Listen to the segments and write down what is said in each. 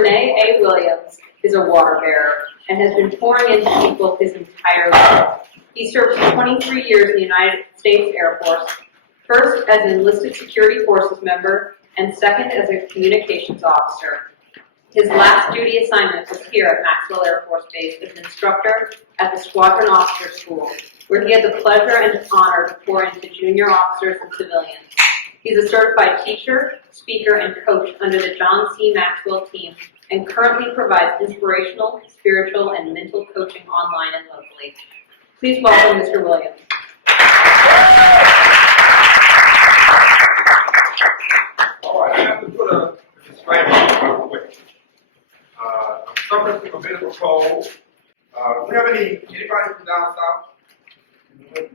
Rene A. Williams is a water bearer and has been pouring into people his entire life. He served 23 years in the United States Air Force, first as an enlisted security forces member and second as a communications officer. His last duty assignment was here at Maxwell Air Force Base as an instructor at the Squadron Officer School, where he had the pleasure and honor to pour into junior officers and civilians. He's a certified teacher, speaker, and coach under the John C. Maxwell team and currently provides inspirational, spiritual, and mental coaching online and locally. Please welcome Mr. Williams. All right, I have to put a disclaimer real quick. I'm suffering from a bit of a cold. Do we have anybody from down south? Okay,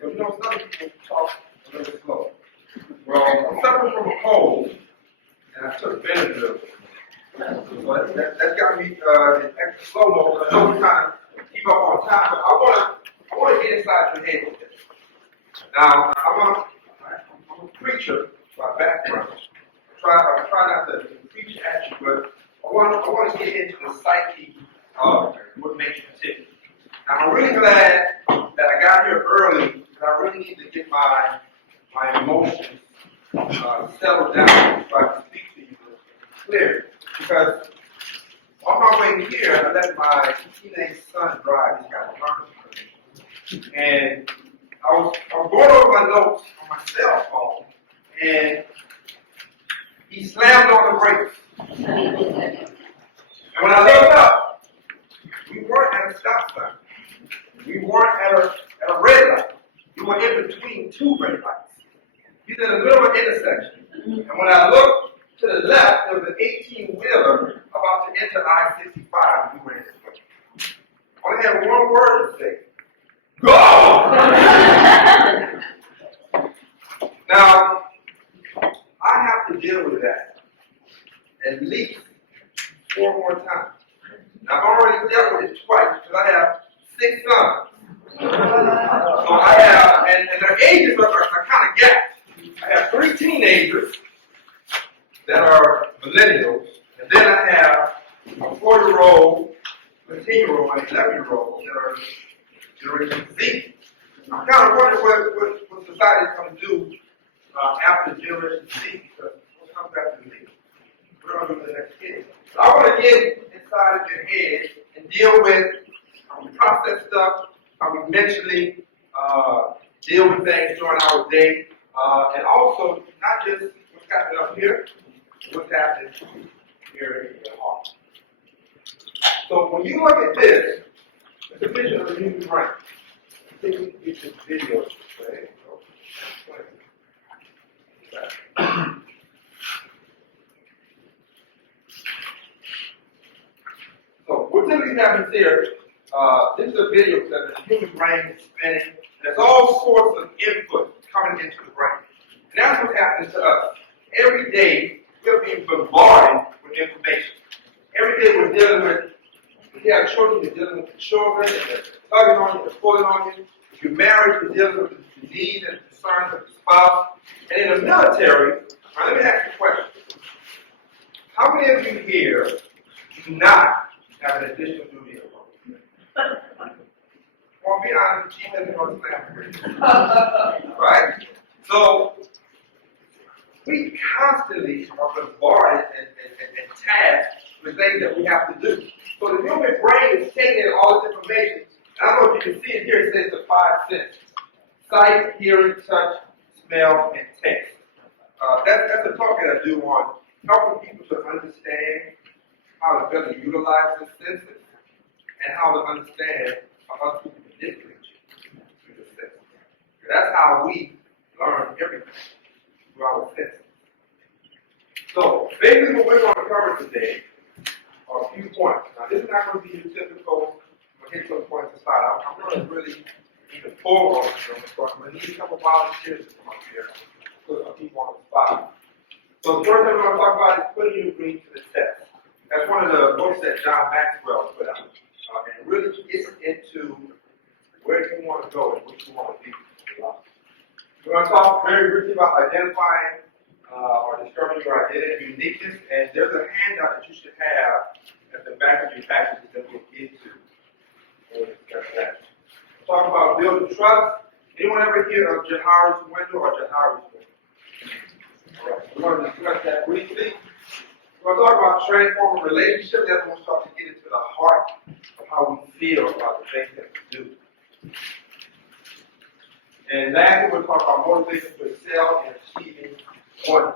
so some people talk a little bit slow. Well, I'm suffering from a cold, and I took Benadryl. So that's got me in extra slow mode. I know we're trying to keep up on time, but I want to get inside your head with this. Now, I'm a preacher by background. I try not to preach at you, but I want to get into the psyche of what makes you tick. Now, I'm really glad that I got here early because I really need to get my emotions settled down so I can speak to you clearly. Because on my way here, I let my teenage son drive. He's got a learner's permit. And I was going over my notes on my cell phone, and he slammed on the brakes. And when I looked up, we weren't at a stop sign. We weren't at a red light. We were in between two red lights. He's in the middle of an intersection. And when I looked to the left, there was an 18-wheeler about to enter I-65, and we were in his way. I only had one word to say. Go! Now, I have to deal with that at least 4 more times. Now, I've already dealt with it twice because I have 6 sons. So I have, and their ages are kind of gapped. I have 3 teenagers that are millennials, and then I have a 4-year-old, a 10-year-old, and an 11-year-old that are Generation Z. I'm kind of wondering what society is going to do after Generation Z, because what comes after Z? We're going to do the next kid. So I want to get inside of your head and deal with how we process stuff, how we mentally deal with things during our day, and also not just what's happening up here, but what's happening here in your heart. So when you look at this, it's a picture of the human brain. I think we can get this video. So what typically happens here, this is a video that the human brain is spinning. There's all sorts of input coming into the brain. And that's what happens to us. Every day, we're being bombarded with information. Every day we're dealing with, if you have children, you're dealing with the children, and they're tugging on you, they're pulling on you. If you're married, you're dealing with the needs and concerns of the spouse. And in the military, now let me ask you a question. How many of you here do not have an additional duty at home? Well, be honest, she doesn't understand. Right? So, we constantly are bombarded and tasked with things that we have to do. So the human brain is taking in all this information. And I don't know if you can see it here, it says the 5 senses. Sight, hearing, touch, smell, and taste. That's the talk that I do on helping people to understand how to better utilize the senses and how to understand how other people manipulate you through the senses. That's how we learn everything, through our senses. So basically what we're going to cover today are a few points. Now this is not going to be your typical hit some points aside. I'm going to really need to pull on them, so I'm going to need a couple volunteers to come up here and put some people on the spot. So the first thing we're going to talk about is putting your dreams to the test. That's one of the books that John Maxwell put out. And it really gets into where you want to go and what you want to be. We're going to talk very briefly about identifying or discovering your identity and uniqueness. And there's a handout that you should have at the back of your package that we'll get to. We'll discuss that. We'll talk about building trust. Anyone ever hear of Jahari's window or Jahari's window? All right, we're going to discuss that briefly. We're going to talk about transforming relationships. That's when we'll start to get into the heart of how we feel about the things that we do. And lastly, we'll talk about motivation to excel and achieving one.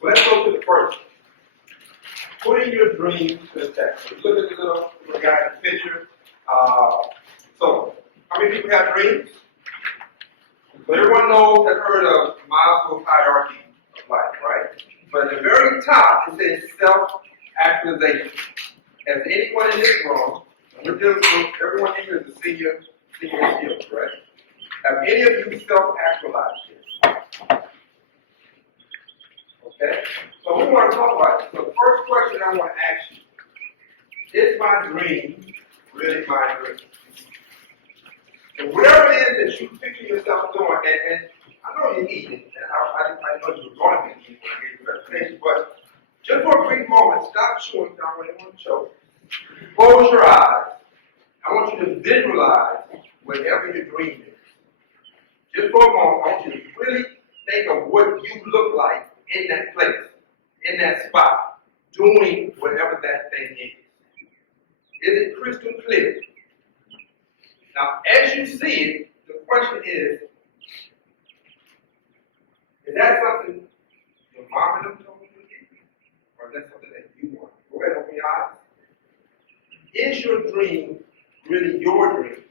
So let's go to the first. Putting your dreams to the test. So look at the little guy in the picture. So, how many people have dreams? So everyone knows, has heard of Maslow's hierarchy of life, right? But at the very top, it says self-actualization. As anyone in this room, and we're dealing with everyone here is a senior skills, right? Have any of you self-actualized yet? Okay? So we want to talk about it. So the first question I want to ask you, is my dream really my dream? So whatever it is that you picture yourself doing, and I know you need it, and I know you were going to be eating when I gave you the presentation, but just for a brief moment, stop chewing down when you want to choke. Close your eyes. I want you to visualize whatever your dream is. Just for a moment, I want you to really think of what you look like in that place, in that spot, doing whatever that thing is. Is it crystal clear? Now, as you see it, the question is that something your mom and them told you to get? Or is that something that you want? Go ahead, open your eyes. Is your dream really your dream?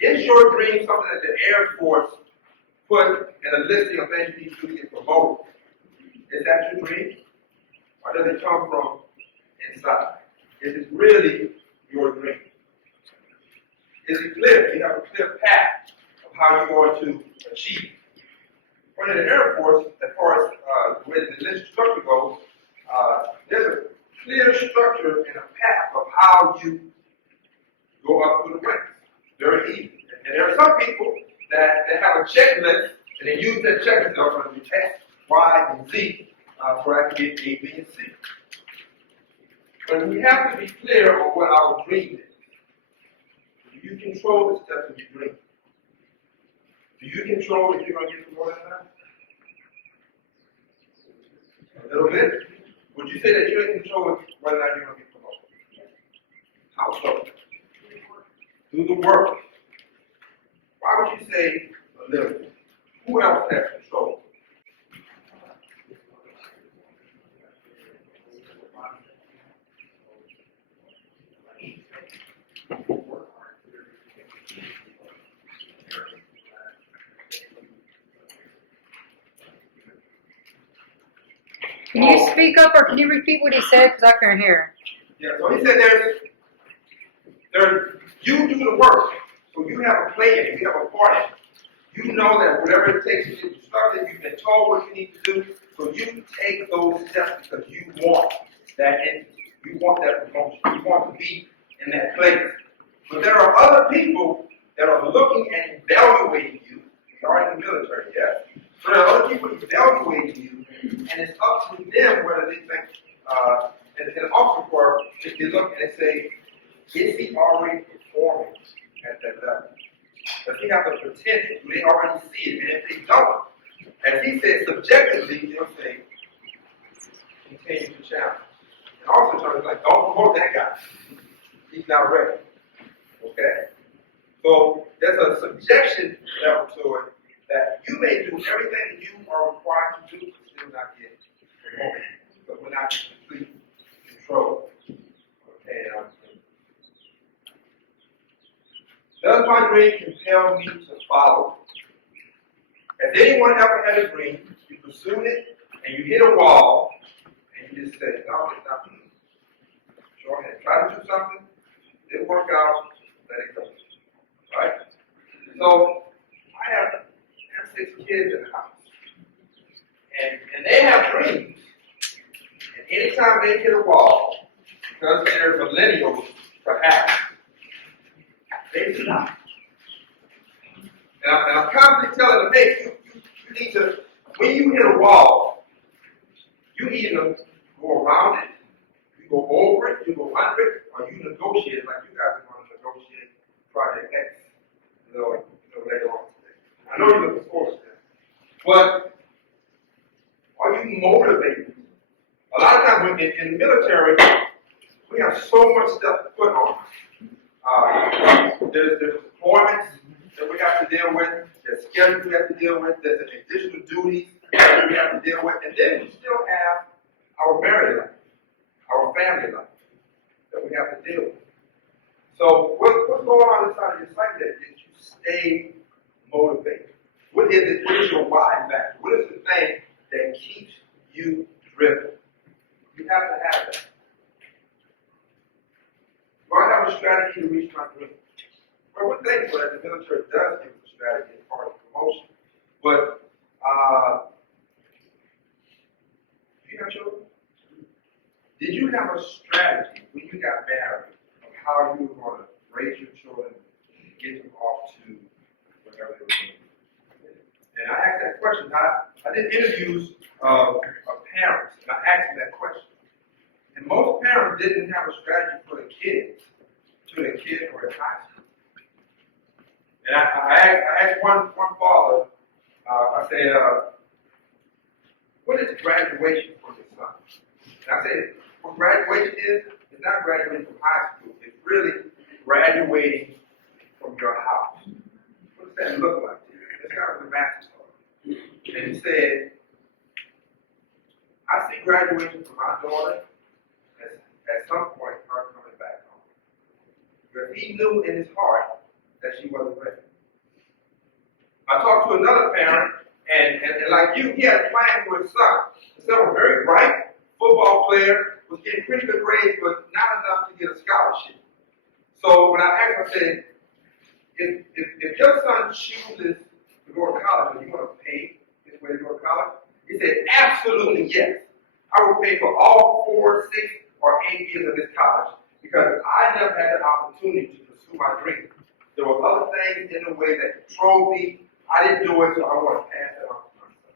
Is your dream something that the Air Force put in a listing of things you need to do to get promoted? Is that your dream? Or does it come from inside? Is it really your dream? Is it clear? Do you have a clear path of how you're going to achieve? When in the Air Force, as far as the way the list structure goes, there's a clear structure and a path of how you go up through the ranks. Very easy. And there are some people that have a checklist, and they use that checklist. They're going to do X, Y, and Z for I can get A, B, and C. But we have to be clear on what our dream is. Do you control the steps of your dream? Do you control if you're going to get promoted or not? A little bit. Would you say that you're in control of whether or not you're going to get promoted? How so? Do the work. Why would you say a little bit? Who else has control? Can you speak up or can you repeat what he said? Because I couldn't hear. Yeah, so he said you do the work. So you have a plan, you have a part. You know that whatever it takes to get started, you've been told what you need to do. So you take those steps because you want that entity. You want that promotion. You want to be in that place. But there are other people that are looking and evaluating you. You are in the military, yes? So there are other people evaluating you, and it's up to them whether they think, in an officer corps, if they look and they say, is he already performing at that level? Does he have the potential? Do they already see it? And if they don't, as he said, subjectively, they'll say, continue to challenge. And also, Charlie's like, don't promote that guy. He's not ready. Okay? So there's a subjection level to it that you may do everything that you are required to do, but still not get promoted. But we're not in complete control. Okay? Does my dream compel me to follow it? Has anyone ever had a dream, you pursued it, and you hit a wall, and you just say, no, it's not me. Go ahead, try to do something, didn't work out, let it go. Right? So, I have 6 kids in the house. And they have dreams. And anytime they hit a wall, because they're millennials, perhaps, they stop. And I'm constantly telling them, hey, you need to, when you hit a wall, You either go around it, you go over it, you go under it, or you negotiate it like you guys are going to negotiate Project X, later on today. I know you're looking forward to that. But are you motivated? A lot of times in the military, we have so much stuff to put on. There's deployments that we have to deal with, there's schedules we have to deal with, there's additional duties that we have to deal with, and then we still have our married life, our family life that we have to deal with. So what's going on inside of your psyche that you stay motivated? What is it? What is your why factor? What is the thing that keeps you driven? You have to have that. Do I have a strategy to reach my dream? Well, we're thankful that the military does give us a strategy as part of promotion. But do you have children? Did you have a strategy when you got married of how you were going to raise your children and get them off to whatever they were doing? And I asked that question. I did interviews of parents, and I asked them that question. And most parents didn't have a strategy for the kids till the kids were in high school. And I asked one father, I said, what is graduation for your son? And I said, what graduation is, it's not graduating from high school. It's really graduating from your house. What does that look like to you? That's kind of the master's part. And he said, I see graduation for my daughter at some point her coming back home. But he knew in his heart that she wasn't ready. I talked to another parent, and like you, he had a plan for his son. His son was very bright, football player, was getting pretty good grades, but not enough to get a scholarship. So when I asked him, I said, if your son chooses to go to college, are you going to pay his way to go to college? He said, absolutely yes. I will pay for all 4, 6, or 8 years of his college because I never had the opportunity to pursue my dream. There were other things in the way that controlled me. I didn't do it, so I want to pass that on to my son.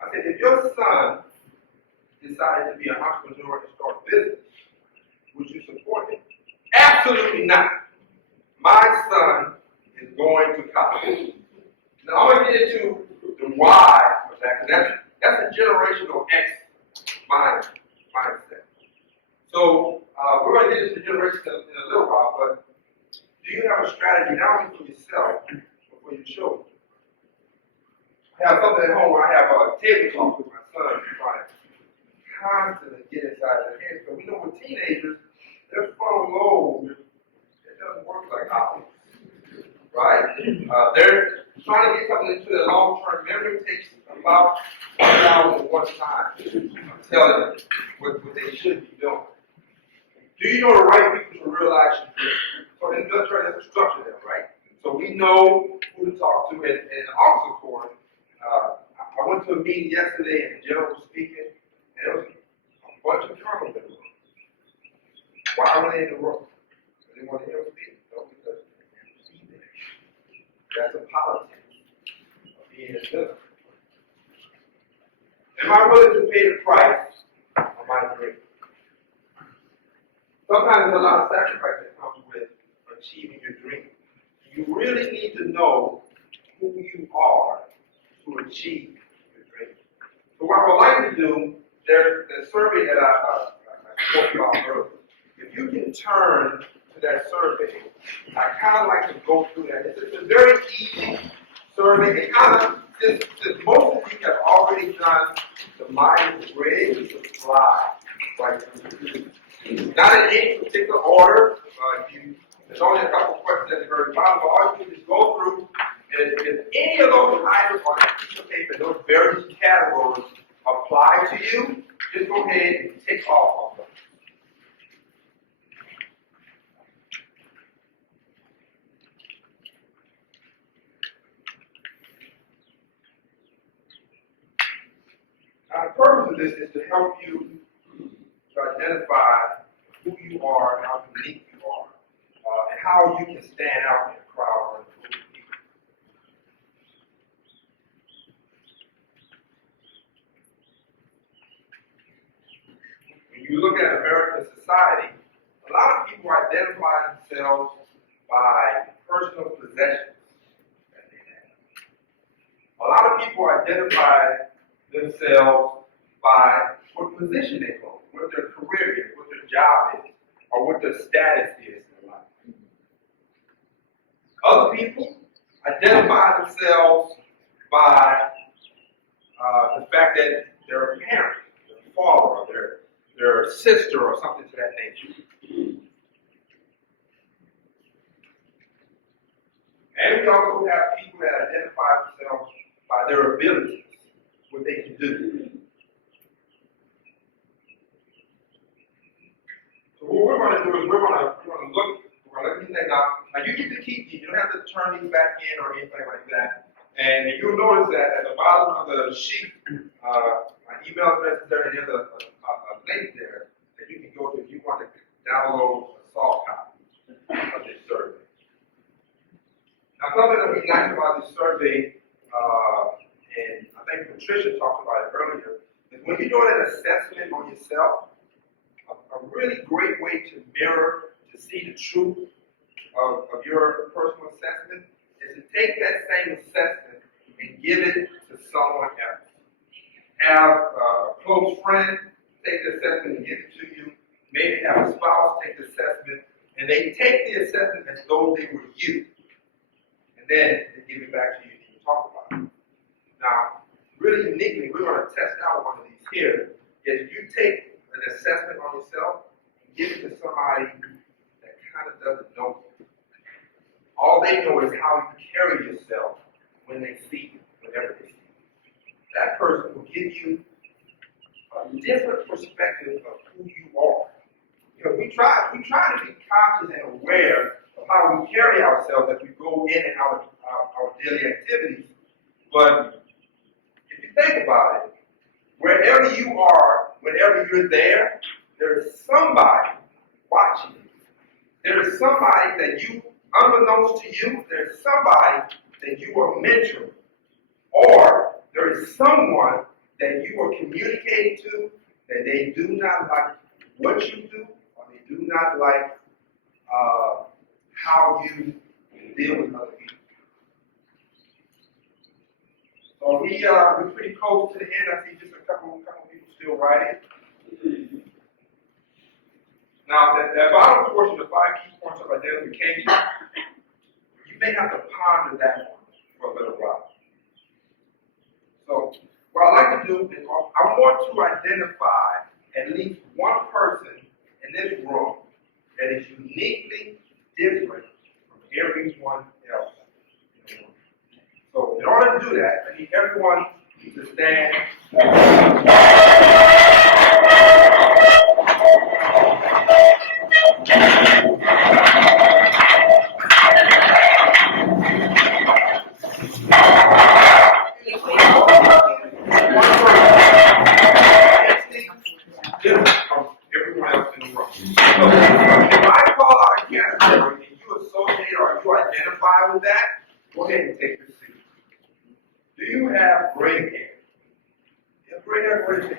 I said, if your son decided to be an entrepreneur and start a business, would you support him? Absolutely not. My son is going to college. Now I'm going to get into the why of that, because that's a generational mindset. So we're going to get into generations in a little while, but do you have a strategy not only for yourself, but for your children? I have something at home where I have a table talk with my son trying to constantly get inside their heads. Because we know with teenagers, their frontal lobe, it doesn't work like ours, right? They're trying to get something into their long-term memory. It takes about 1 hour and 1 time to tell them what they should be doing. Do you know the right people to realize you do? So in the military, there's a structure there, right? So we know who to talk to. And in the officer corps, I went to a meeting yesterday and the general was speaking, and there was a bunch of colonels in the room. Why were they in the room? Because they wanted to hear him speak. No, because that's the politics of being a military. Am I willing to pay the price for my dream? Sometimes there's a lot of sacrifice that comes with achieving your dream. You really need to know who you are to achieve your dream. So what I would like to do, there's a survey that I spoke about earlier. If you can turn to that survey, I kind of like to go through that. It's a very easy survey. It kind of, since most of you have already done the Myers-Briggs supply, like not in any particular order. There's only a couple of questions at the very bottom, but all you can do is go through, and if any of those items on a piece of paper, those various categories apply to you, just go ahead and tick off on them. Now, the purpose of this is to help you to identify who you are, how unique you are, and how you can stand out in a crowd of people. you look at American society, a lot of people identify themselves by personal possessions that they have. A lot of people identify themselves by what position they hold, what their career is, what their job is, or what their status is in life. Other people identify themselves by the fact that they're a parent, their father, or their sister, or something to that nature. And we also have people that identify themselves by their abilities, what they can do. So what we're going to do is we're going to let these things out. Now you get to keep these. You don't have to turn these back in or anything like that. And you'll notice that at the bottom of the sheet, my email address is there, and there's a link there that you can go to if you want to download a soft copy of this survey. Now, something that would be nice about this survey, and I think Patricia talked about it earlier, is when you're doing an assessment on yourself, a really great way to mirror, to see the truth of your personal assessment is to take that same assessment and give it to someone else. Have a close friend take the assessment and give it to you. Maybe have a spouse take the assessment, and they take the assessment as though they were you. And then they give it back to you and you talk about it. Now, really uniquely, we're going to test out one of these here. Is you take an assessment on yourself and give it to somebody that kind of doesn't know you. All they know is how you carry yourself when they see you, whenever they see you. That person will give you a different perspective of who you are. You know, we try to be conscious and aware of how we carry ourselves as we go in and out of our daily activities. But if you think about it, wherever you are, whenever you're there, there is somebody watching you. There is somebody that you, unbeknownst to you, there's somebody that you are mentoring. Or there is someone that you are communicating to that they do not like what you do, or they do not like how you deal with other people. So we're pretty close to the end. I see just a couple people still writing. Now, that bottom portion, the 5 key points of identification, you may have to ponder that one for a little while. So, what I like to do is I want to identify at least one person in this room that is uniquely different from everyone else in the room. So, in order to do that, I need everyone to stand. Everyone else in the room. So, if I call out a category and you associate or you identify with that, go ahead and take your seat. Do you have gray hair? You have gray hair? What is it?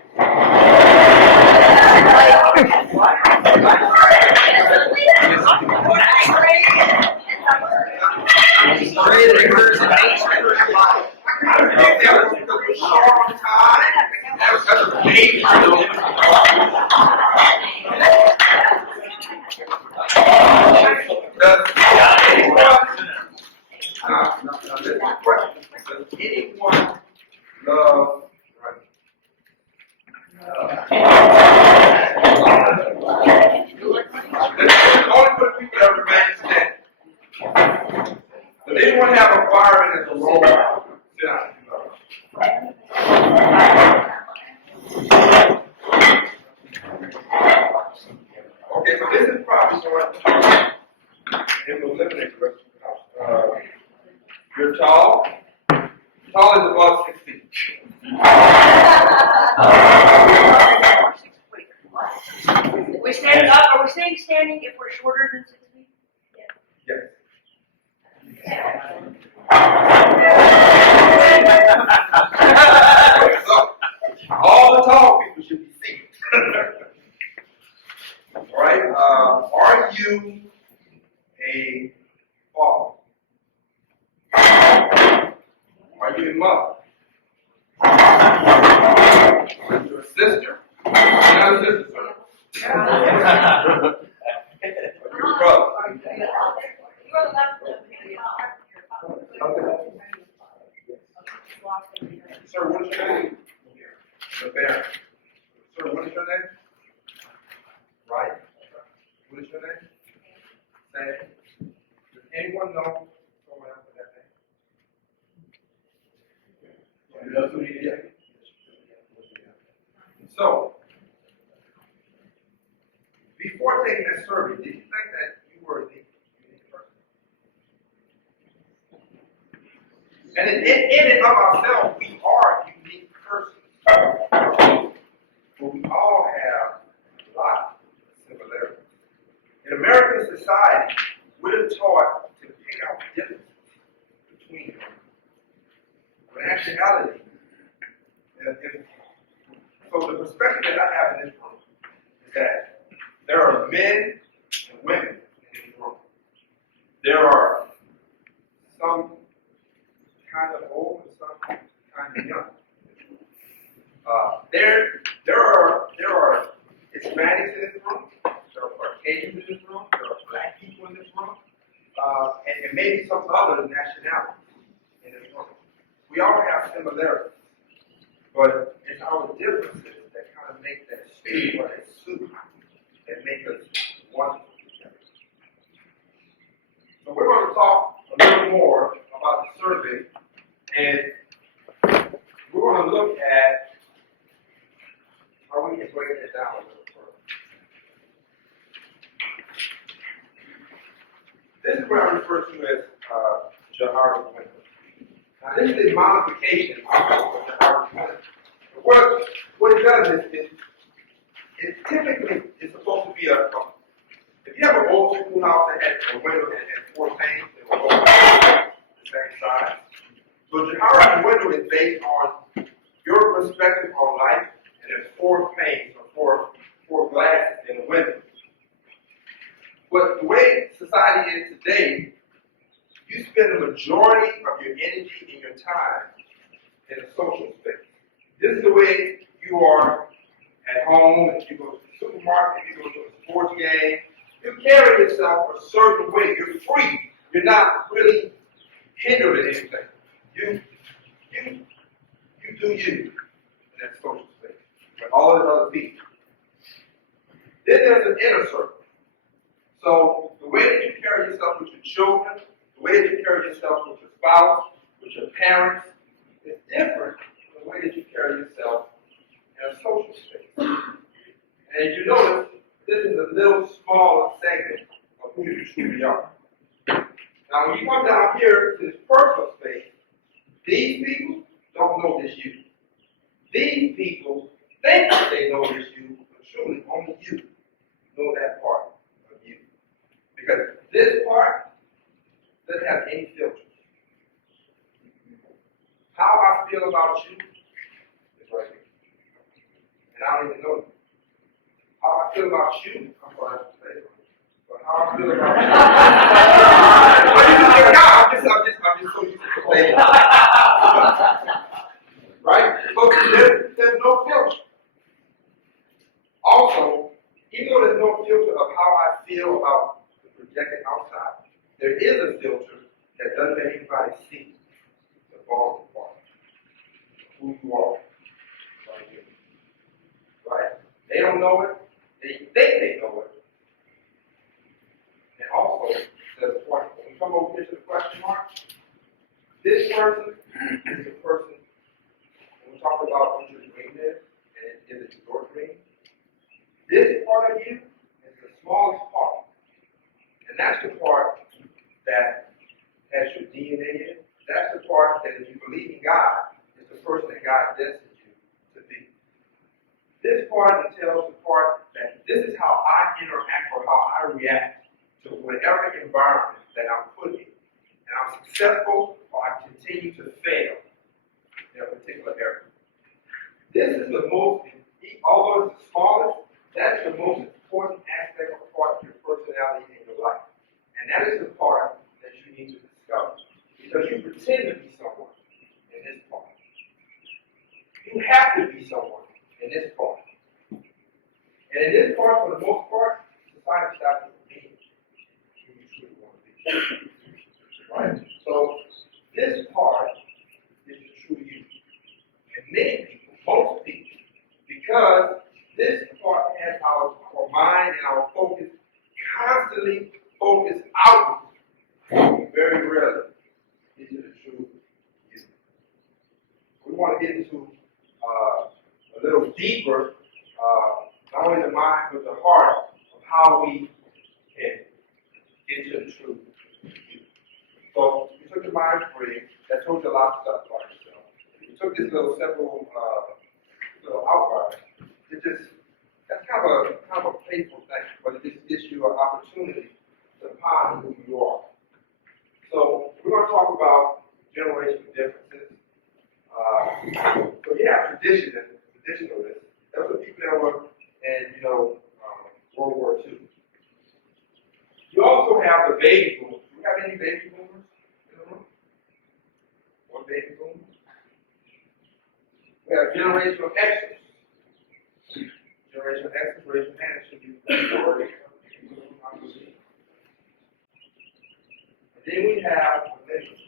That was because we're short on time. That's a big Does anyone love running? Only for the people that remain standing. Does anyone have a fireman as a role model? Sit down. Okay, so this is probably going to eliminate the rest of the house. You're tall. Tall is above 6 feet. We're standing up. Are we saying standing if we're shorter than 6 feet? Yes. So, all the tall people should be seated. your mother? Your sister? Not a sister, sir. Your brother. Sir, what is your name? The Baron. Sir, what is your name? Right. What is your name? Sam. Does anyone know someone else with that name? Yeah. So, before taking that survey, did you think that you were a unique person? And in and of ourselves, we are unique persons. But we all have a lot of similarities. In American society, we're taught to pick out differences between them. But in actuality, so the perspective that I have in this room is that there are men and women in this room. There are some kind of old and some kind of young. There are Hispanics in this room. There are Caucasians in this room. There are Black people in this room, and maybe some other nationalities in this room. We all have similarities, but it's our differences that kind of make that stew or that soup that make us wonderful together. So we're going to talk a little more about the survey, and we're going to look at how we can break it down a little further. This is what I refer to as Jahara's window. Now, this is a modification of Jahara's window. What it does is it typically is supposed to be if you have an old schoolhouse that had a window and 4 panes, they were both the same size. So Jahara's window is based on your perspective on life, and there's 4 panes or 4 glasses in the window. But the way society is today, you spend the majority of your energy and your time in a social space. This is the way you are at home. If you go to the supermarket, if you go to a sports game, you carry yourself a certain way. You're free. You're not really hindered in anything. You do you in that social space with all the other people. Then there's an inner circle. So the way that you carry yourself with your children, the way that you carry yourself with your spouse, with your parents, is different from the way that you carry yourself in a social space. And you notice, this is a little smaller segment of who you truly are. Now, when you come down here to this personal space, these people don't know this you. These people think that they know this you, but truly only you know that part of you. Because this part doesn't have any filters. How I feel about you is right here. And I don't even know you. How I feel about you, I'm going to have to say it. But how I feel about you. I'm just so used to complaining. Right? So there's no filter. Also, even though there's no filter of how I feel about the projected outside, there is a filter that doesn't let anybody see the vulnerable part of who you are. Right here. Right? They don't know it. They think they know it. And also, there's a question. When we come over here to the question mark, this person is the person, when we talk about what your dream is, and is it your dream? This part of you is the smallest part. And that's the part that has your DNA in it. That's the part that if you believe in God, is the person that God destined you to be. This part entails the part that this is how I interact or how I react to whatever environment that I'm put in. And I'm successful or I continue to fail in a particular area. This is the most, although it's the smallest, that's the most important aspect or part of your personality in your life. And that is the part that you need to discover. Because you pretend to be someone in this have to be someone in this part. And in this part, for the most part, society stops at being who you truly want to be. Right? So this part is the true you. And many people, most people, because this part has our mind and our focus constantly focused outward, very rarely into the true you. We want to get into a little deeper, not only the mind but the heart of how we can get to the truth. So we took the mind free. That told you a lot of stuff about yourself. We took this little simple little outline. That's kind of a painful thing, but it just gives you an opportunity to ponder who you are. So we're going to talk about generational differences. So you have traditionalists. Those are people that were in, World War II. You also have the baby boomers. Do you have any baby boomers in the room? One baby boomer? We have generational Xers. Generational Xers, raise your hand, it should be majority. And then we have millennials.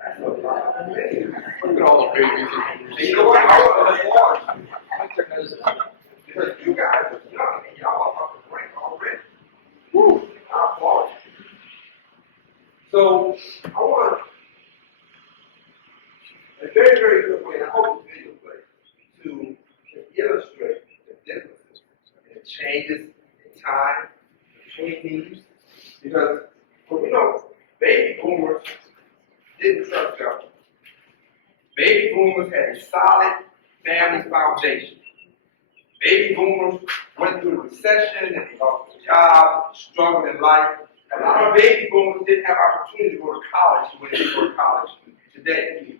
That's a lot of millennials. Look at all the babies. You know what? All of them are. Because you guys are young and y'all are up and rank already. Woo! I applaud you. So I want a very, very good way, I hope this video plays, to illustrate the differences and the changes in time between these. Because we know baby boomers didn't trust government. Baby boomers had a solid family foundation. Baby boomers went through a recession and they lost their job, struggled in life. A lot of baby boomers didn't have opportunity to go to college when they go to college today.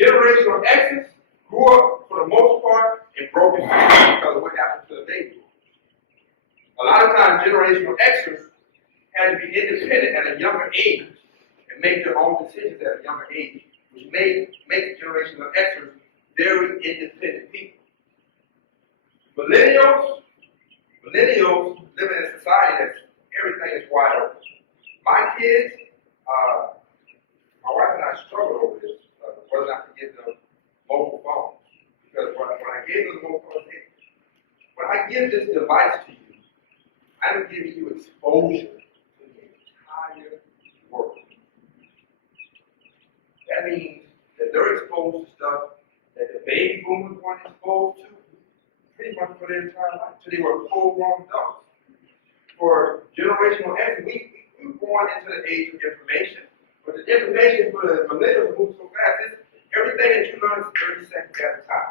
Generational X's grew up, for the most part, in broken families because of what happened to the baby boomers. A lot of times, generational X's had to be independent at a younger age and make their own decisions at a younger age, which makes generational X's very independent people. Millennials living in a society that everything is wide open. My kids, my wife and I struggled over this, whether or not to give them mobile phones. Because when I gave them the mobile phones, when I give this device to you, I'm giving you exposure to the entire world. That means that they're exposed to stuff that the baby boomers weren't exposed to pretty much for their entire life, till they were full-grown adults. For generational X, we were born into the age of information, but the information for the millennials moves so fast. Everything that you learn is 30 seconds at a time.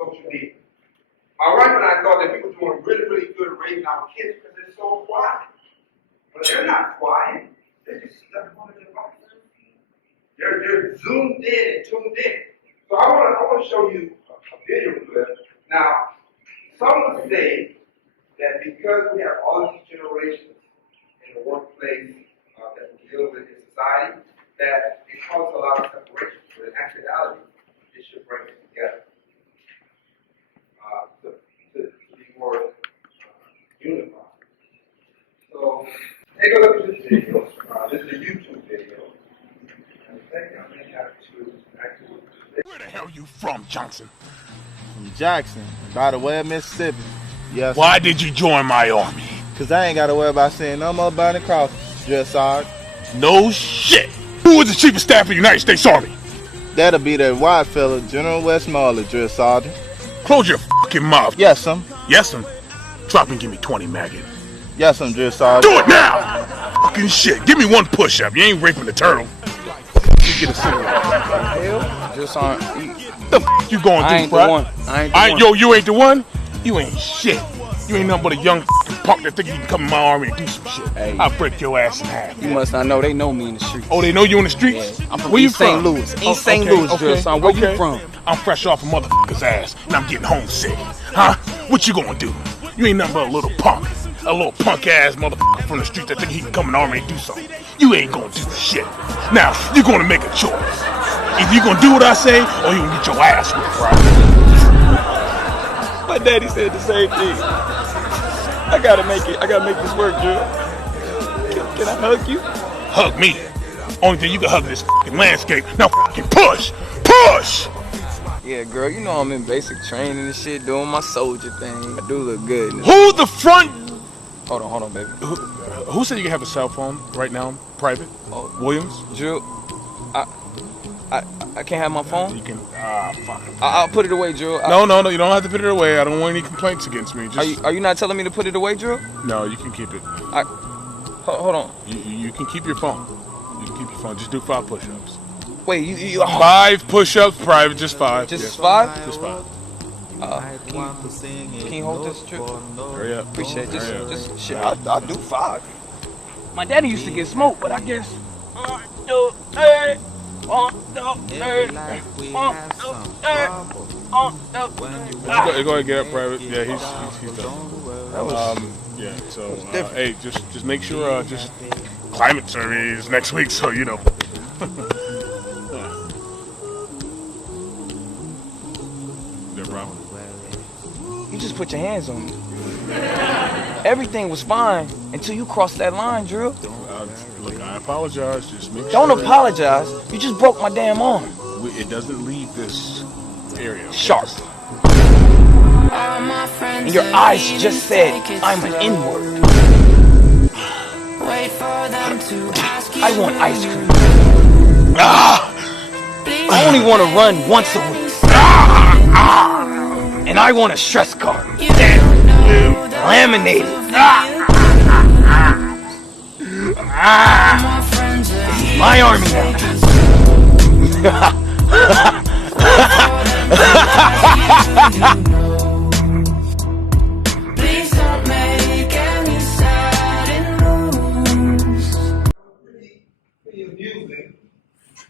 Social media. My wife and I thought that we were doing really, really good at raising our kids because they're so quiet. But they're not quiet. They're just stuck on the device. They're zoomed in and tuned in. So I want to show you a video clip. Now, some would say that because we have all of these generations in the workplace that we deal with in society, that it causes a lot of separation. But in actuality, it should bring us together to be more unified. So, take a look at this video. This is a YouTube video. And I think I may have to actually. Where the hell you from, Johnson? From Jackson, by the way of Mississippi. Yes. Why did you join my army? Cause I ain't gotta worry about seeing no more burning crosses, Drill Sergeant. No shit. Who is the chief of staff of the United States Army? That'll be that white fella, General Westmoreland, Drill Sergeant. Close your fucking mouth. Yes, sir. Yes, sir. Drop and give me 20 maggots. Yes, sir, Drill Sergeant. Do it now! Fucking shit. Give me one push-up. You ain't raping the turtle. You get a cigarette. Hell, just on. The f you going I through, ain't the bruh? one. I ain't the one. Yo, you ain't the one? You ain't shit. You ain't nothing but a young f***ing punk that think you can come in my army and do some shit. Hey. I'll break your ass in half. You must not know. They know me in the streets. Oh, they know you in the streets? Yeah. I'm from Where East you St. from? Louis. East St. Louis, Drill Sergeant. Where you from? I'm fresh off a motherfucker's ass, and I'm getting homesick. Huh? What you gonna do? You ain't nothing but a little punk. A little punk-ass motherfucker from the street that think he can come in the army and do something. You ain't gonna do shit. Now, you're gonna make a choice. Either you gonna do what I say, or you gonna get your ass whipped, right? My daddy said the same thing. I gotta make this work, Drew. Can I hug you? Hug me. Only thing you can hug this fucking landscape. Now fucking push! Push! Yeah, girl, you know I'm in basic training and shit, doing my soldier thing. I do look good. Who the front? Hold on, baby. Who said you can have a cell phone right now, private? Oh, Williams? Drew, I can't have my phone. You can. Fuck. I'll put it away, Drew. No, you don't have to put it away. I don't want any complaints against me. Just. Are you not telling me to put it away, Drew? No, you can keep it. Hold on. You can keep your phone. You can keep your phone. Just do 5 push-ups. Wait, you 5 push-ups, private. Just 5. just yeah. 5? Just 5. Can you hold this, Drew? Hurry up. Appreciate it. Hurry up. Just shit. I'll do 5. My daddy used to get smoked, but I guess 1, 2, 3. 1, 2, 3. 1, 2, 3. 1, 2, 3. Go ahead and get up, private. Yeah, he's done. Yeah. So hey, just make sure just climate survey is next week, so you know. No problem. You just put your hands on me. Everything was fine until you crossed that line, Drew. Look, I apologize. Just make Don't sure. apologize. You just broke my damn arm. It doesn't leave this area. Sharp. And your eyes just said, I'm an N-word. I want ice cream. I only want to run once a week. And I want a stress card. Laminated. This is my army now. Please don't make any sudden moves. Pretty amusing.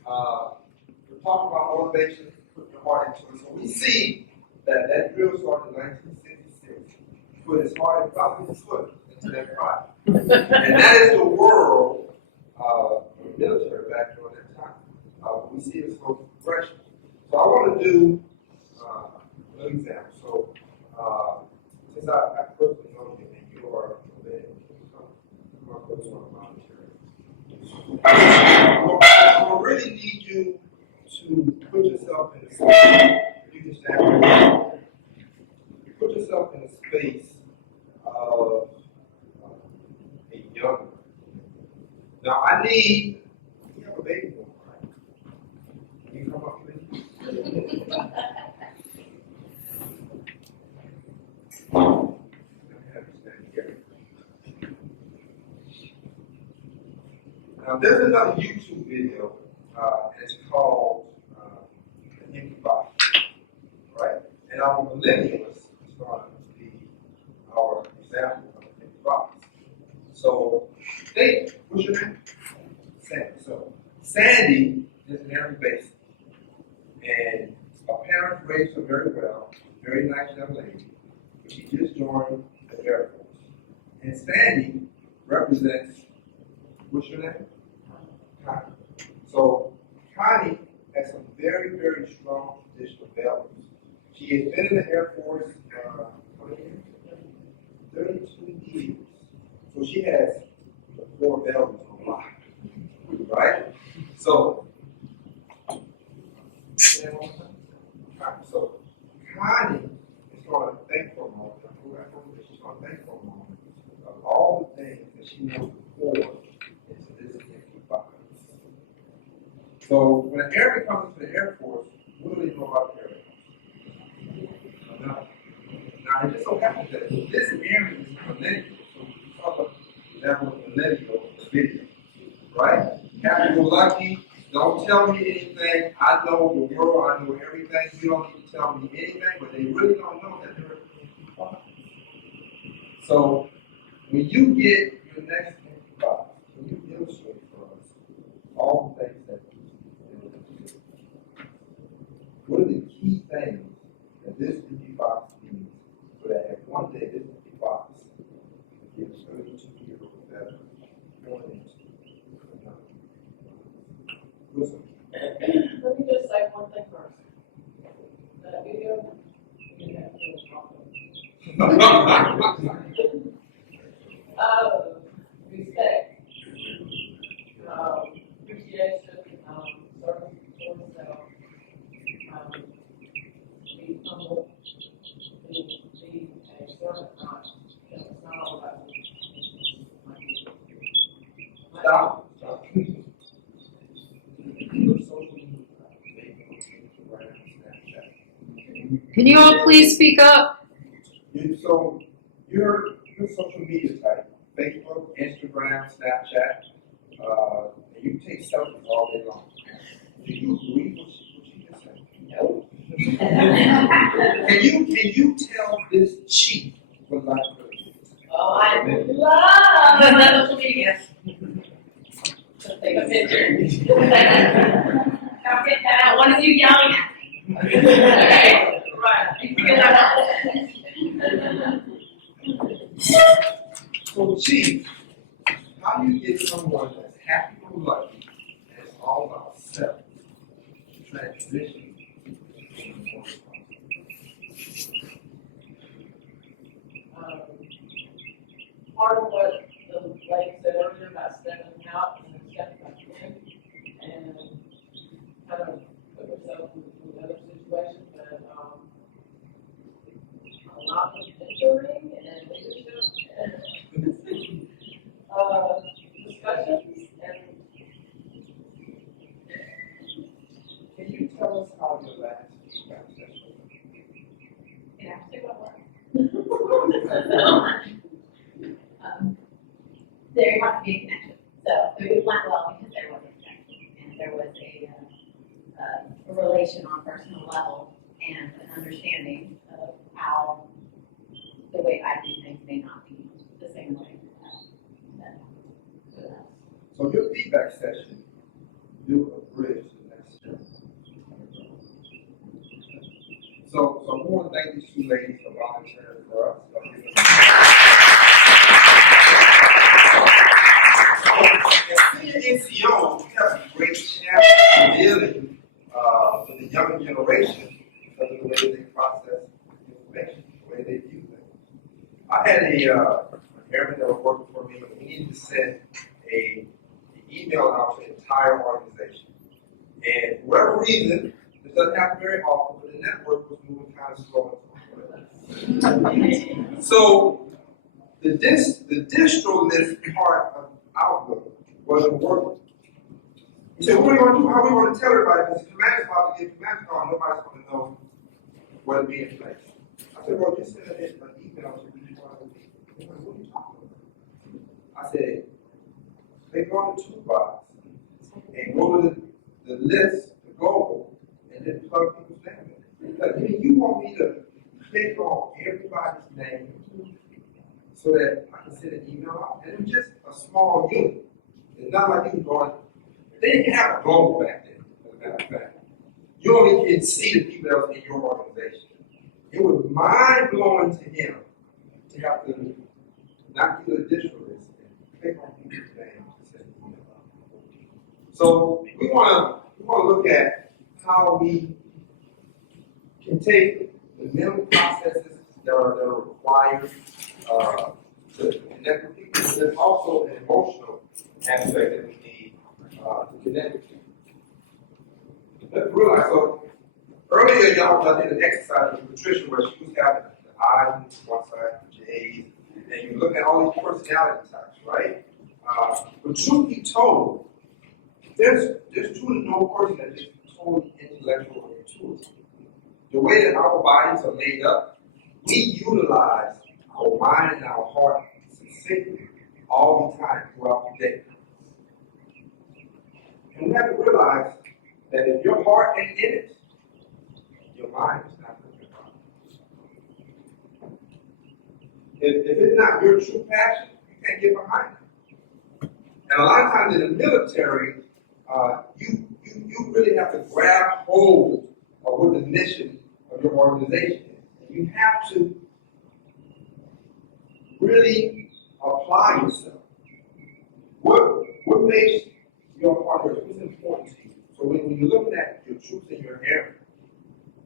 We're talking about motivation, putting your heart into it. So we see that drill started in 1966. Put his heart and probably his foot into that project. And that is the world of the military back during that time. We see it as slow progression. So I want to do an example. So since I personally know you and you are a man, I'm going to put this on a volunteer. I really need you to put yourself in a space. You can stand there. Put yourself in a space of a young. Now I need. You have a baby boy, right? Can you come up, please? Now, there's another YouTube video, and it's called An Empty Box, right? And our millennials is going to be our example of an empty box. So, what's your name? Sandy. So, Sandy is an Air Base, and her parents raised her very well, very nice young lady, but she just joined the Air Force. And Sandy represents, what's your name? Connie. So Connie has some very, very strong traditional values. She has been in the Air Force how many years? 32 years. So she has the 4 values on lock. Right? So Connie is going to think for a moment. She's going to think for a moment of all the things that she knows before into this empty box. So when an airman comes to the Air Force, what do they know about the Air Force? Now it just so happens that this airman is millennial, so we talk about that was millennial video, right? Happy go lucky, don't tell me anything. I know the world, I know everything. You don't need to tell me anything, but they really don't know that they're empty box. So when you get your next empty box, when you illustrate for us all the things that what are the key things that this empty box needs so that at one day this empty box gives 32-year-old veteran going into another? Let me just one thing first. That video, you have to respect, appreciation, service for yourself, be humble, be a servant, not, it's not all about you. Stop. Can you all please speak up? So your social media type, Facebook, Instagram, Snapchat, and you take selfies all day long. Do you believe what you just said? No. Can you tell this chief what life really is? Oh, I love my social media. Take a picture. I'll get that out. One of you yelling at me. Okay, right. You figure that out. So chief, how do you get someone that's happy go lucky and it's all about self to transition? Part of what the lady said earlier about stepping out and then stepping back in and kind of put yourself in another situation, but a lot of mentoring and leadership and discussions and Can you tell us how your last feedback session went? you have to take my word. There has to be a connection. So it went well because there was a connection and there was a relation on a personal level and an understanding of how the way I do things may not be the same way that. So your feedback session built a bridge to the next step. So I want to thank these two ladies for volunteering for us. As NCO, we have a great chance of dealing with the younger generation because of the way they process information, the way they view things. I had an airman that was working for me, and we needed to send an email out to the entire organization. And for whatever reason, this doesn't happen very often, but the network was moving kind of slow. So the distro list part of Outlook wasn't working. He said, what are we going to do? How are we going to tell everybody? Because the command is about to get command call, nobody's going to know what to be in place. I said, well, just send an email to each one of them. What are you talking about? I said, click on the toolbox and go to the list, the goal, and then plug people's names in. Because you want me to click on everybody's name so that I can send an email out. And it was just a small unit. It's not like you going, they didn't have a global back then, as a matter of fact. You only can see the people that was in your organization. It was mind blowing to him to have to not do a digital list and click on people's names and send an email out. So we want to look at how we can take the mental processes that are required to connect with people. There's also an emotional aspect that we need to connect with people. Let's realize, so earlier y'all did an exercise with Patricia where she was having the I's on one side, the J's, and you look at all these personality types, right? But truth be told, there's truly no person that is totally intellectual or intuitive. The way that our bodies are made up, we utilize our mind and our heart succinctly all the time throughout the day. And we have to realize that if your heart ain't in it, your mind is not going to be. If it's not your true passion, you can't get behind it. And a lot of times in the military, you really have to grab hold of what the mission of your organization is. You have to really apply yourself. What makes your heart hurt? What's important to you? So So when you're looking at your troops in your area,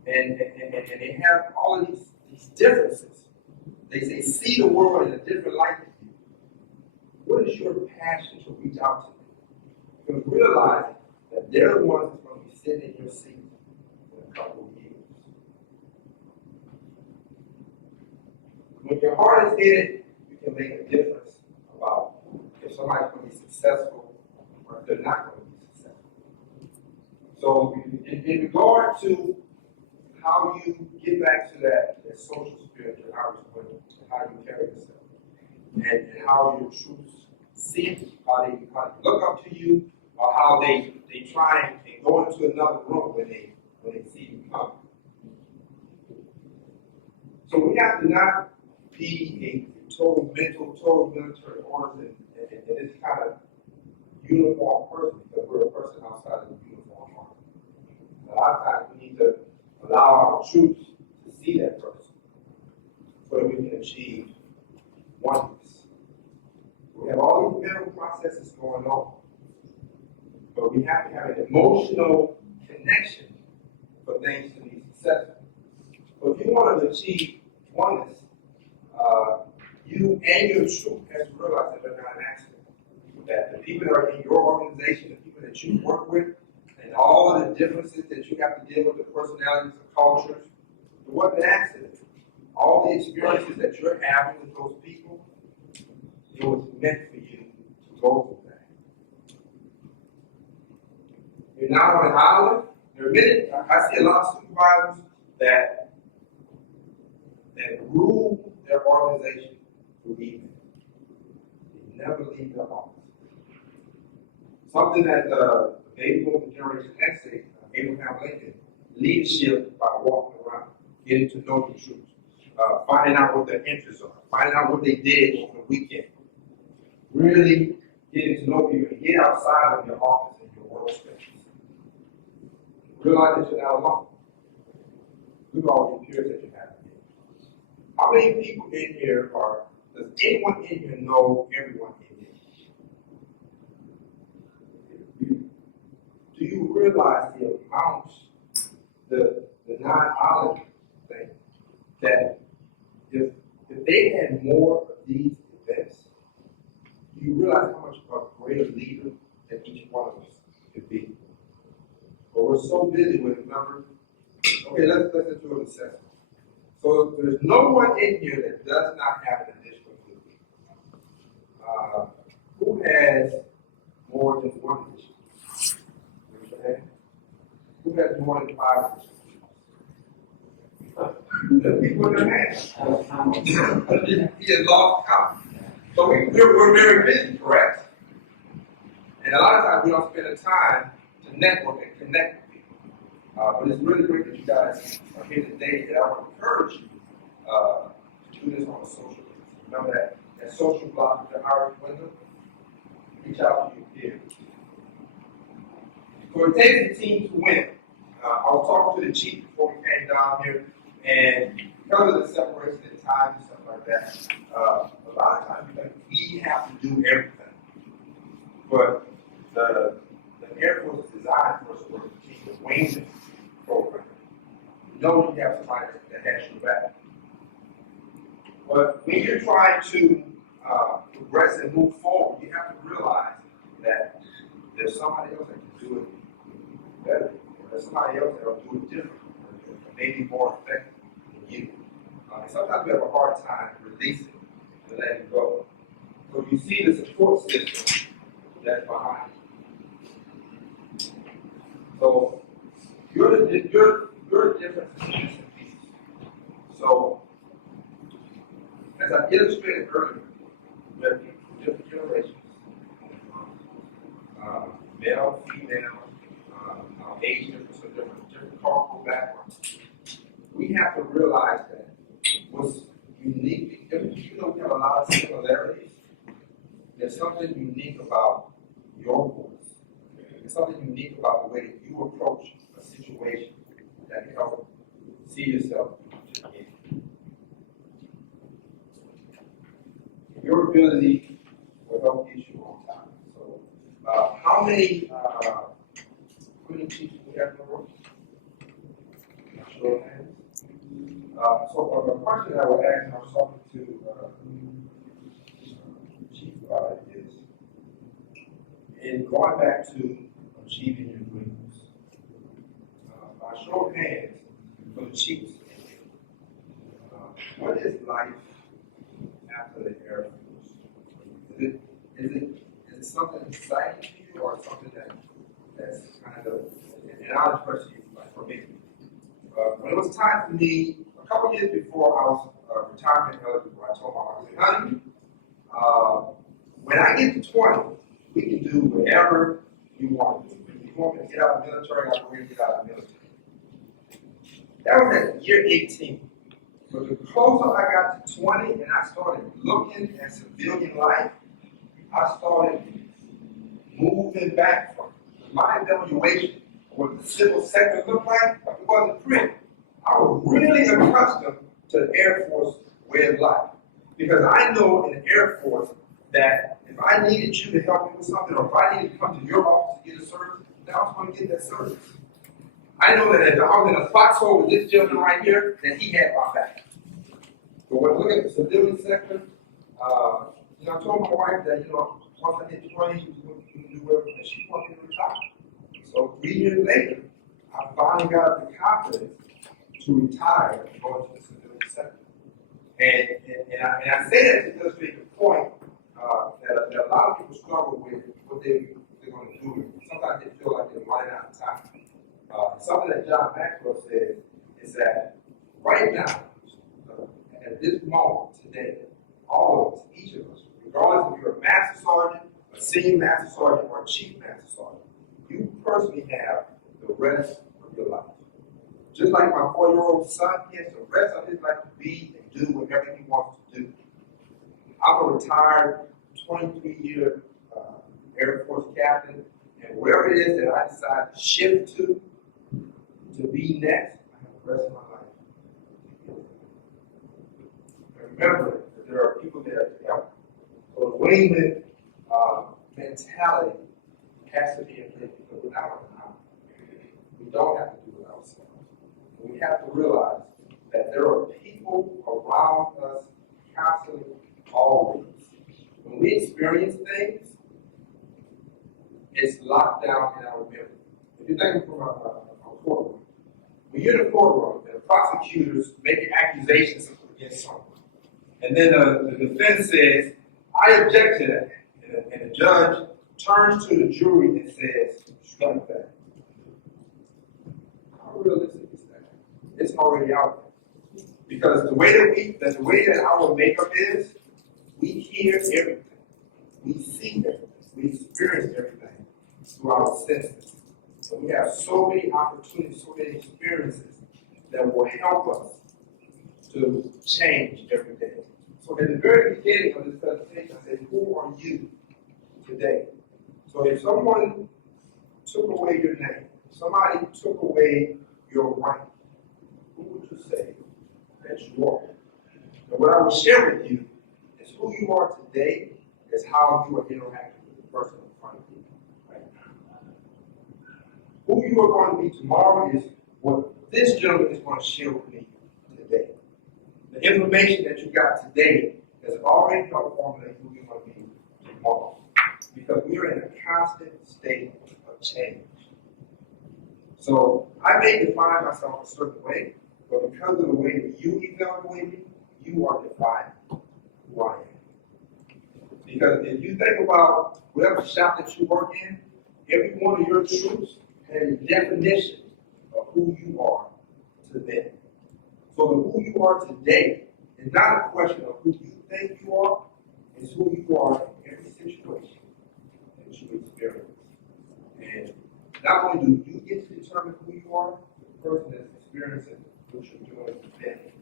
and they have all of these differences, they say, see the world in a different light than you. What is your passion to reach out to them? Because realize that they're the ones that's going to be sitting in your seat in a couple of years. When your heart is in it, you can make a difference about if somebody's going to be successful or if they're not going to be successful. So in regard to how you get back to that social spirit, and how you carry yourself, and how your troops see you, how they look up to you, or how they try and go into another room when they see you come. So we have to not be a total military orders and this kind of uniform person, because we're a person outside of the uniform army. A lot of times we need to allow our troops to see that person so that we can achieve oneness. We have all these mental processes going on, but we have to have an emotional connection for things to be successful. So if you want to achieve oneness, you and your troop have to realize that they're not an accident. That the people that are in your organization, the people that you work with, and all of the differences that you have to deal with, the personalities, the cultures, it wasn't an accident. All the experiences that you're having with those people, it was meant for you to go through that. You're not on an island. There are many, I see a lot of supervisors that rule their organization through email. They never leave their office. Something that the baby boom generation X said, Abraham Lincoln, leadership by walking around, getting to know the troops, finding out what their interests are, finding out what they did over the weekend. Really getting to know people and get outside of your office and your workspace. Realize that you're not alone. Look at all your peers that you have here. How many people in here does anyone in here know everyone in here? Do you realize the amount, the non-island thing, that if they had more of these events, you realize how much of a greater leader that each one of us could be. But we're so busy with numbers. Okay, let's do an assessment. So there's no one in here that does not have an additional group. Who has more than one additional? Raise your hand. Who has more than 5 additional? The people in their hands. He has lost count. So we're very busy, correct? And a lot of times we don't spend the time to network and connect with people. But it's really great that you guys are here today, and I want to encourage you to do this on a social basis. Remember that social block at the hiring window? Reach out to your peers. So it takes a team to win. I was talking to the chief before we came down here, and because of the separation in time and stuff like that, a lot of times we have to do everything. But the Air Force is designed for us to work with the team with wings program. You know you have somebody that has your back. But when you're trying to progress and move forward, you have to realize that there's somebody else that can do it better. There's somebody else that will do it differently, or maybe more effective than you. And sometimes we have a hard time releasing and letting go. So you see the support system that's behind you. So you're the difference in missing pieces. So as I illustrated earlier, we have different generations, male, female, age difference, so different cultural backgrounds. We have to realize that what's unique, even though we have a lot of similarities, there's something unique about your voice. There's something unique about the way that you approach a situation that can help see yourself in. Your ability will help get you on time. So, how many many chiefs do we have in the room? Show of hands. So a question I would ask, and I was talking to Chief about it, is in going back to achieving your dreams. By show of hands, for the chiefs, what is life after the Air Force? Is it something exciting to you, or something that's kind of, and I'll express to you, like for me. When it was time for me, a couple years before I was retirement eligible, I told my wife, I said, honey, when I get to 20, we can do whatever you want to do. If you want me to get out of the military, I'm going to get out of the military. That was at year 18. But the closer I got to 20 and I started looking at civilian life, I started moving back from it. My evaluation of what the civil sector looked like, it wasn't pretty. I was really accustomed to the Air Force way of life. Because I know in the Air Force that if I needed you to help me with something, or if I needed to come to your office to get a service, then I was going to get that service. I know that if I was in a foxhole with this gentleman right here, that he had my back. But when I look at the civilian sector, I told my wife that, once I hit 20, we can do whatever, and she wanted me to retire. So 3 years later, I finally got the confidence to retire and go into the civilian sector. And I say that to illustrate the point that a lot of people struggle with what they're going to do. Sometimes they feel like they're running out of time. Something that John Maxwell said is that right now, at this moment, today, all of us, each of us, regardless if you're a master sergeant, a senior master sergeant, or a chief master sergeant, you personally have the rest of your life. Just like my 4-year-old son, he has the rest of his life to be and do whatever he wants to do. I'm a retired 23-year Air Force captain, and wherever it is that I decide to shift to be next, I have the rest of my life. And remember that there are people there to help. So the wingman mentality has to be in place, because without it, we don't have to do it ourselves. And we have to realize that there are people around us constantly, always. When we experience things, it's locked down in our memory. If you think from a courtroom, when you're in a courtroom and the prosecutors make accusations against someone, and then the defense says, I object to that, and the judge turns to the jury and says, strike that. How realistic is that? It's already out there. Because the way that our makeup is, we hear everything, we see everything, we experience everything through our senses. So we have so many opportunities, so many experiences that will help us to change every day. So at the very beginning of this presentation, I said, who are you today? So if someone took away your name, somebody took away your rank, who would you say that you are? And what I will share with you is who you are today is how you are interacting with the person in front of you right now. Who you are going to be tomorrow is what this gentleman is going to share with me today. The information that you got today has already helped formulate who you're going to be tomorrow. Because we are in a constant state of change. So I may define myself a certain way, but because of the way that you evaluate me, you are defining who I am. Because if you think about whatever shop that you work in, every one of your troops has a definition of who you are to them. So who you are today is not a question of who you think you are, it's who you are in every situation that you experience. And not only do you get to determine who you are, the person that's experiencing what you're doing today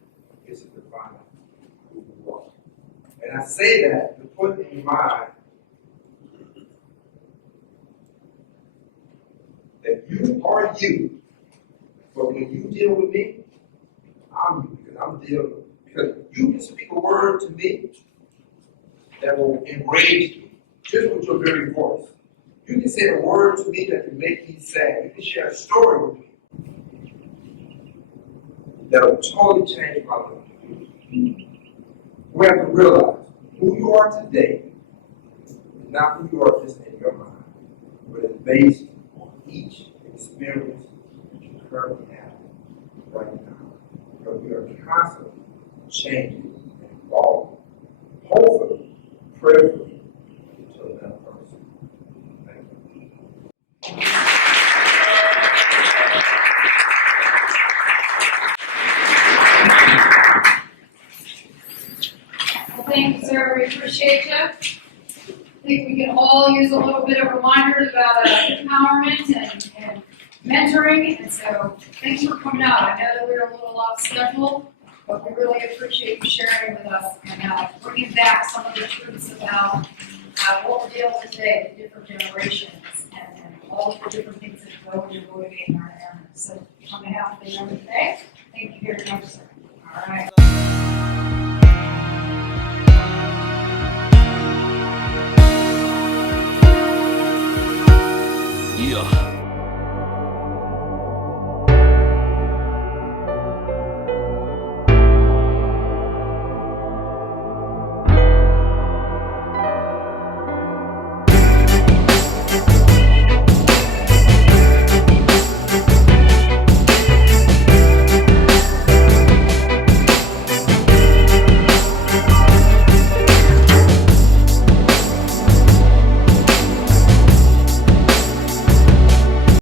gets to define who you are. And I say that to put in your mind that you are you, but when you deal with me, I'm you, because I'm dealing with you. Because you can speak a word to me that will enrage me, just with your very voice. You can say a word to me that can make me sad. You can share a story with me that'll totally change my life. We have to realize who you are today is not who you are just in your mind, but it's based on each experience that you currently have right now. Because we are constantly changing and evolving. Hopefully, prayerfully, to a better person. Thank you. Well, thank you, sir. We appreciate you. I think we can all use a little bit of reminders about empowerment and mentoring. And so thanks for coming out. I know that we were a little off schedule, but we really appreciate you sharing with us and bringing back some of the truths about what we're dealing with today, the different generations, and all the different things that go into motivating our airmen. So on behalf of the airmen today, thank you very much, sir. All right. Yeah.